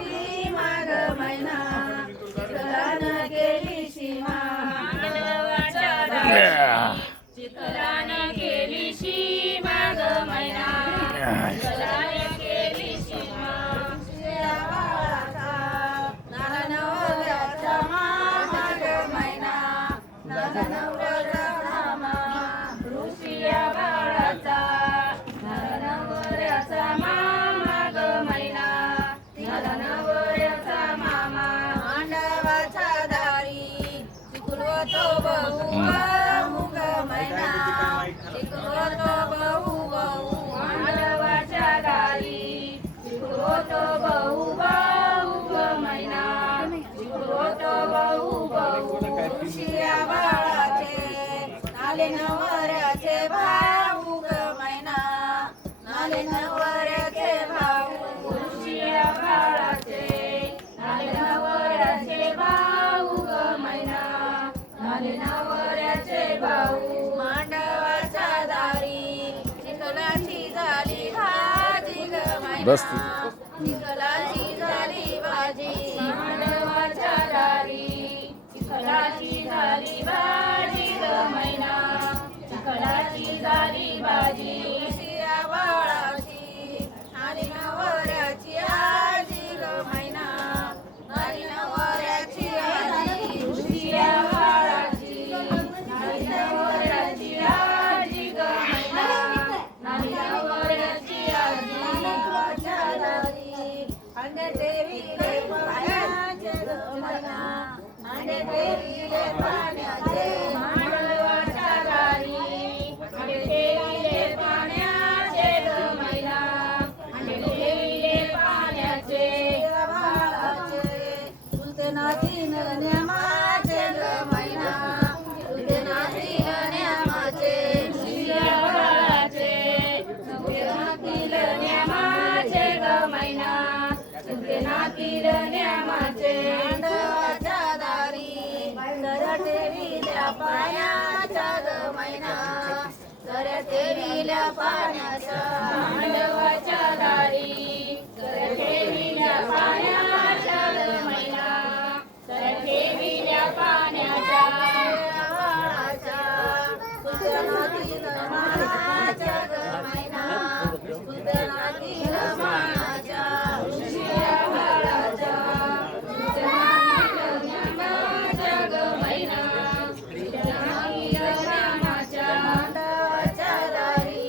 शी माग महिना चिखलानं गेली सीमा मांडवाच्या दारी चिखलानं गेली शी माग महिना चिखलानं गेली सीमा शिया बाळाचा नाना नवऱ्याचा माग महिना नाना नवऱ्याचा मामा ऋषिया बाळाचा नाना नवऱ्याचा मामा ग महिना नाना नवऱ्याचा मामा मांडवाच्या दारी चिखलवतो बहु मुग महिना चिखलवतो बहु मांडवाच्या दारी चिखलवतो बहु ग महिना चिखलवतो बहु शिया बाळाचे नाले नवऱ्याचे भाऊ ग महिना नाले नवऱ्याचे भाऊ शिया बाळाचे नाले नवऱ्याचे भाऊ ग महिना नाले नवऱ्याचे भाऊ मांडवाच्या दारी चिखलाची झाली भाजी ग महिना चिखलाची झाली भाजी मांडवाच्या दारी चिखलाची झाली भाजी ग महिना चिखलाची झाली भाजी शिया बाळाची नाली नवऱ्याची आजी ग महिना नाली नवऱ्याची आजी शिया बाळाची नाली नवऱ्याची आजी ग महिना नाली नवऱ्याची आजी मांडवाच्या दारी अंडे देवीले पाण्याचे ग महिना अंडे देवीले पाण्याचे मांडवाच्या दारी अंडे देवीले पाण्याचे ग महिना अंडे देवीले पाण्याचे बाळाचे तुलते नातीन नेमाचे ग महिना तुलते नातीन नेमाचे शिया बाळाचे तुलते नातीन नेमाचे ग महिना तुलते नातीन नेमाचे मांडवाच्या दारी तर ठेविल्या पाण्याच्या ग महिना तर ठेविल्या पाण्याच्या मांडवाच्या दारी तर ठेविल्या पाण्याच्या ग महिना तर ठेविल्या पाण्याच्या बाळाच्या तुझ्या नातीन मानाच्या ग महिना तुझ्या नातीन मानाच्या शिया बाळाच्या तुझ्या नातीन मानाच्या ग महिना तुझ्या नातीन मानाच्या मांडवाच्या दारी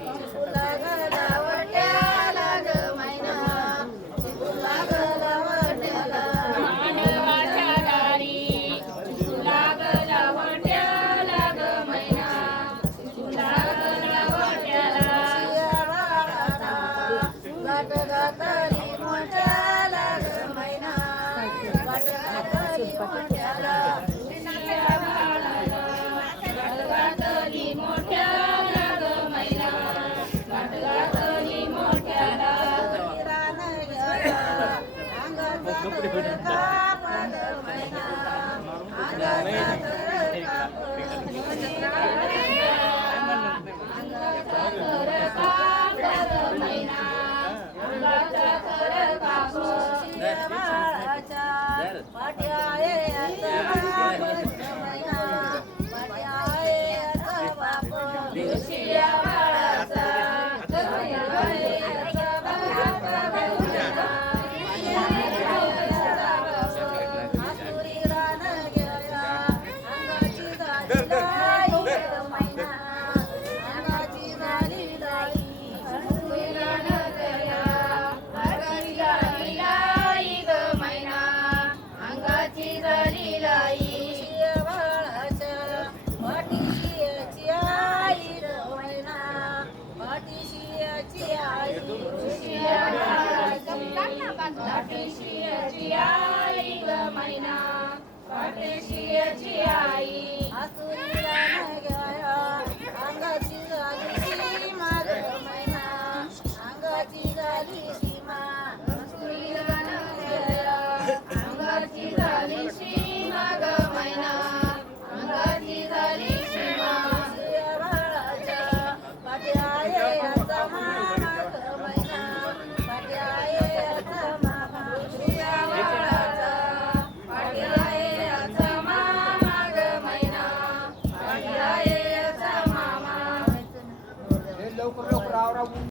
चिखला गलावट्याला ग महिना चिखला गलावट्याला मांडवाच्या दारी चिखला गलावट्याला ग महिना चिखला गलावट्याला शिया बाळाला गाठ गातली मोठ्याला ग महिना गाठ गातली मोठ्याला शिया बाळाला गाठ गातली मोठ्याला ग महिना गाठ गातली मोठ्याला रान गेला अंगाचा तर कापड महिना अंगाचा तर कापड अंगाचा तर कापड महिना अंगाचा तर कापड शिया बाळाच्या पाट्याळे आता महिना पाट्याळे आता बाप शिया बाळाचा पाट्याळे आता बाप आसुरी रान गेला अंगाची झाली दाई ग महिना अंगाची झाली दाई आसुरी रान गेला अंगाची झाली लाई ग महिना अंगाची झाली लाई शिया बाळाच्या पाठीशी आई ग महिना पाठीशी आई शिया बाळाची पाठीशी आई ग महिना पाठीशी आई आसुरी रान गेला अंगाची झाली सीमा ग महिना अंगाची झाली सीमा आसुरी रान गेला अंगाची झाली सीमा ग महिना अंगाची झाली सीमा शिया बाळाच्या पाट्याळे आता